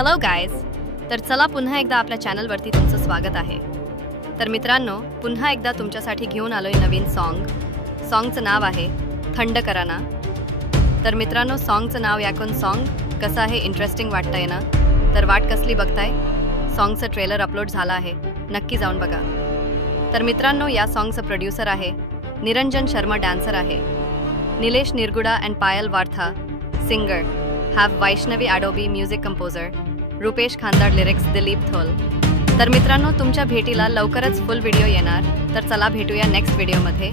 Hello guys, तर चला पुन्हा एकदा आपल्या चॅनलवरती तुमचं स्वागत आहे। तर मित्रांनो, पुन्हा एकदा तुमच्यासाठी घेऊन आलोय नवीन सॉन्गचं नाव आहे थंड कराना। तर मित्रांनो, सॉन्गचं नाव ऐकून सॉन्ग कसं आहे, इंटरेस्टिंग वाटतंय ना? तर वाट कसली बघताय? सॉन्गचं ट्रेलर अपलोड झाला आहे, नक्की जाऊन बघा। तर मित्रांनो, या सॉन्गचं प्रोड्युसर आहे निरंजन शर्मा, डान्सर आहे Nilesh Nirguda and Payal Wartha, singer have Vaishnavi Adobi, music composer Rupesh Khandar, lyrics Dilip Thol. तर मित्रांनो, तुमच्या भेटीला लवकरच फुल व्हिडिओ येणार। तर चला भेटूया नेक्स्ट व्हिडिओमध्ये।